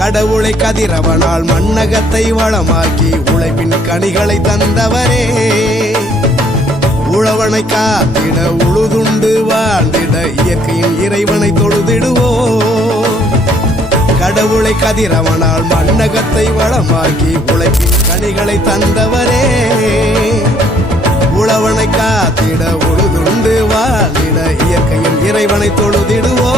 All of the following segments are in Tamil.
கடவுளை கதிரவனால் மண்ணகத்தை வளமாக்கி உழைப்பின் கனிகளை தந்தவரே, உழவனை காத்திட உழுதுண்டு வாழ்ந்திட இயற்கையின் இறைவனை தொழுதிடுவோ. கடவுளை கதிரவனால் மண்ணகத்தை வளமாக்கி உழைப்பின் கனிகளை தந்தவரே, உழவனை காத்திட உழுதுண்டு வாழ்ந்திட இயற்கையின் இறைவனை தொழுதிடுவோ.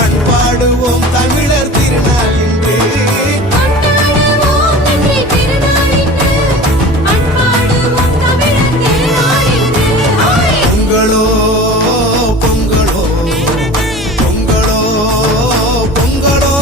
பண்பாடுவோம் தமிழர் திருநாள் இன்று, பொங்கலோ பொங்கலோ பொங்கலோ பொங்கலோ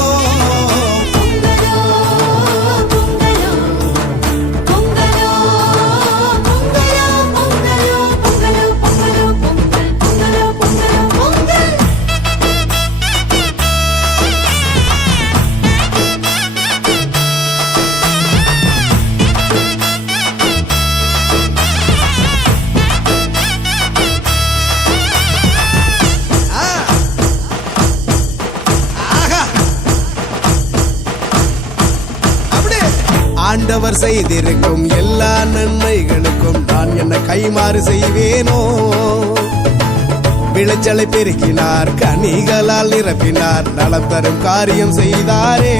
ஆண்டவர் செய்திருக்கும் எல்லா நன்மைகளுக்கும் நான் என்ன கைமாறு செய்வேனோ. விளைச்சலை பெருக்கினார், கனிகளால் நிரப்பினார், நலம் தரும் காரியம் செய்தாரே.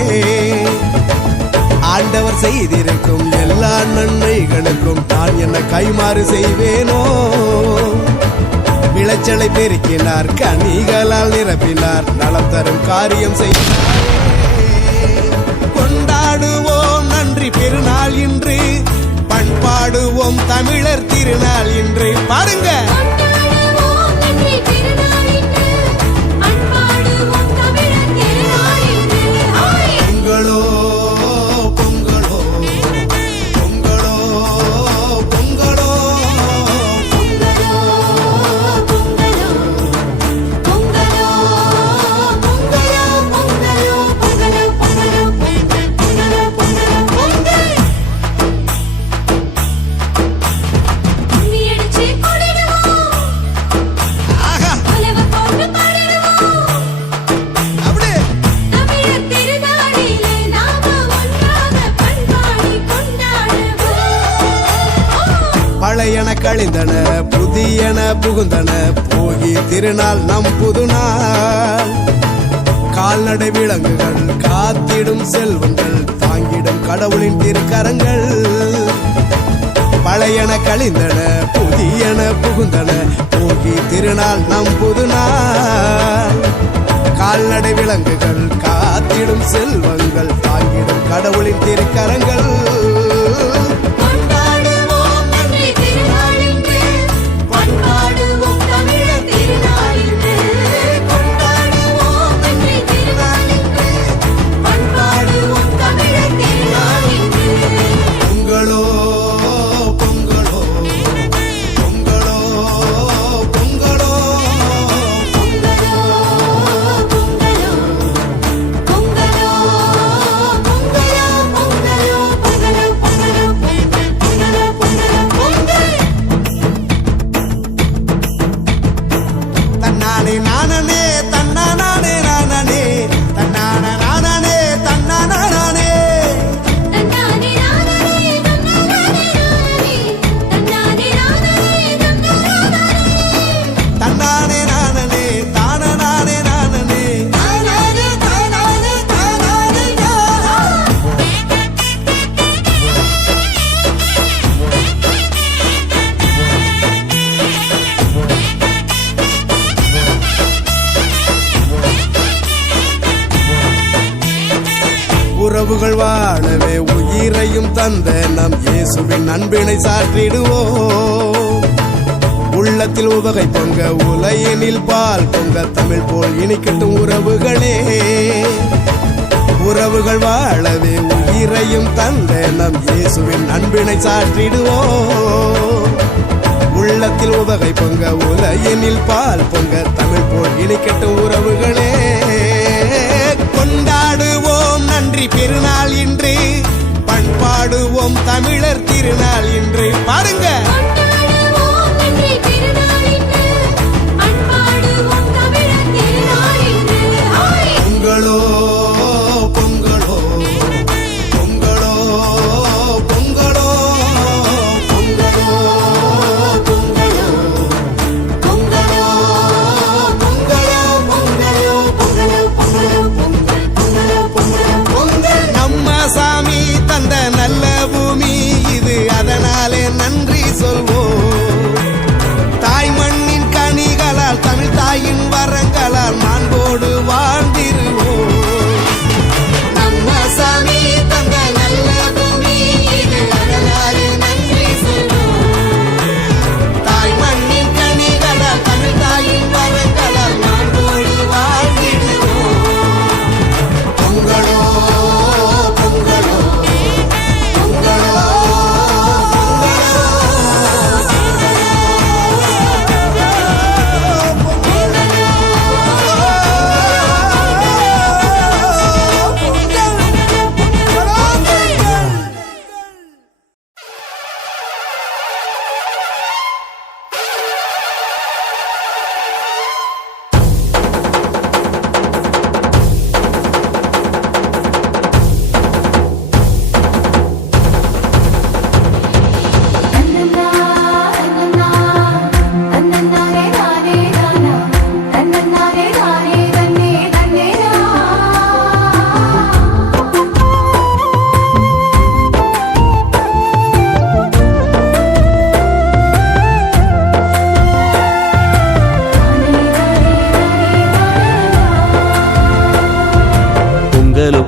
ஆண்டவர் செய்திருக்கும் எல்லா நன்மைகளுக்கும் நான் என்ன கைமாறு செய்வேனோ. விளைச்சலை பெருக்கினார், கனிகளால் நிரப்பினார், நலம் தரும் காரியம் செய்தார். கொண்டாடுவோம் நன்றி பெருநாள் இன்று, பண்பாடுவோம் தமிழர் திருநாள் இன்று. பாருங்க, பொங்கலோ பொங்கலோ பொங்கலோ பொங்கலோ பழையன கழிந்தன புதியன புகுந்தன, போகி திருநாள் நம் புதுநாள். கால்நடை விலங்குகள் காத்திடும் செல்வங்கள், தாங்கிடும் கடவுளின் திருக்கரங்கள். பழையன கழிந்தன புதியன புகுந்தன, போகி திருநாள் நம் புதுநாள். கால்நடை விலங்குகள் காத்திடும் செல்வங்கள், தாங்கிடும் கடவுளின் திருக்கரங்கள். உறவுகள் வாழவே உயிரையும் தந்த நம் இயேசுவின் அன்பினை சாற்றிடுவோம். உள்ளத்தில் உவகை பொங்க உலையினில் பால் பொங்க, தமிழ் போல் இனிக்கட்டும் உறவுகளே. உறவுகள் வாழவே உயிரையும் தந்த நம் இயேசுவின் அன்பினை சாற்றிடுவோம். உள்ளத்தில் உவகை பொங்க உலகினில் பால் பொங்க தமிழ் போல் இணைக்கட்டும் உறவுகளே. கொண்டாடுவோம் நன்றி பெருநாள் இன்று, பண்பாடுவோம் தமிழர் திருநாள் இன்று. பாருங்க பொங்கலோ பொங்கலோ பொங்கலோ பொங்கலோ பொங்கலோ பொங்கலோ பொங்கலோ பொங்கலோ பொங்கலோ பொங்கல். நம்ம சாமி தந்த நல்ல பூமி இது, அதனாலே நன்றி சொல்வோம். தாய் மண்ணின் கனிகளால் தமிழ் தாயின் வரங்களால் மாண்போடு வாழ்ந்திருவோம். நம்ம சாமி தந்த நல்ல பூமி இது, அதனாலே நன்றி சொல்வோம். தாய் மண்ணின் கனிகளால் தமிழ் தாயின் வரங்களால் மாண்போடு வாழ்ந்திடுவோம். பொங்கலோ பொங்கலோ பொங்கலோ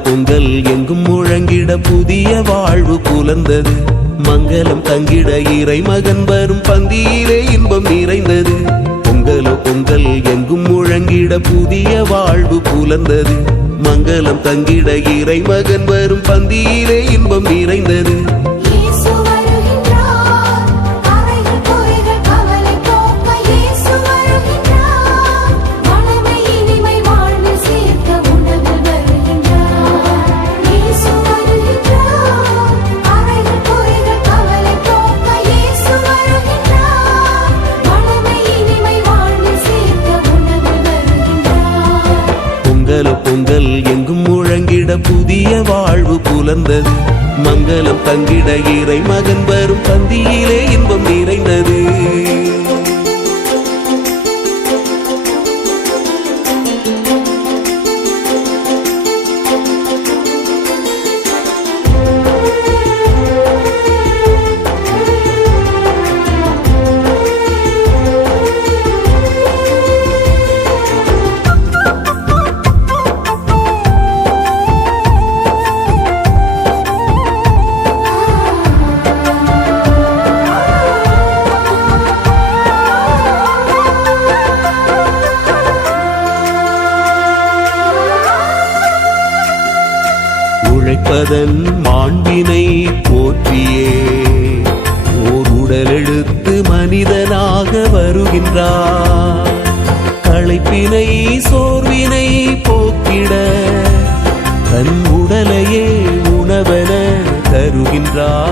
பொங்கல் எங்கும் முழங்கிட புதிய வாழ்வு புலர்ந்தது. மங்களம் தங்கிட இறை மகன் வரும் பந்தியிலே இன்பம் நிறைந்தது. பொங்கலோ பொங்கல் எங்கும் முழங்கிட புதிய வாழ்வு புலர்ந்தது. மங்களம் தங்கிட இறை மகன் வரும் பந்தியிலே இன்பம் நிறைந்தது. பொங்கல் எங்கும் முழங்கிட புதிய வாழ்வு புலர்ந்தது. மங்களம் தங்கிட இறை மகன் வரும் பந்தியிலே இன்பம் நிறைந்தது. உழைப்பதன் மாண்பினை போற்றியே ஓர் உடலெடுத்து மனிதனாக வருகின்றார். களைப்பினை சோர்வினை போக்கிட தன் உடலையே உணவென தருகின்றார்.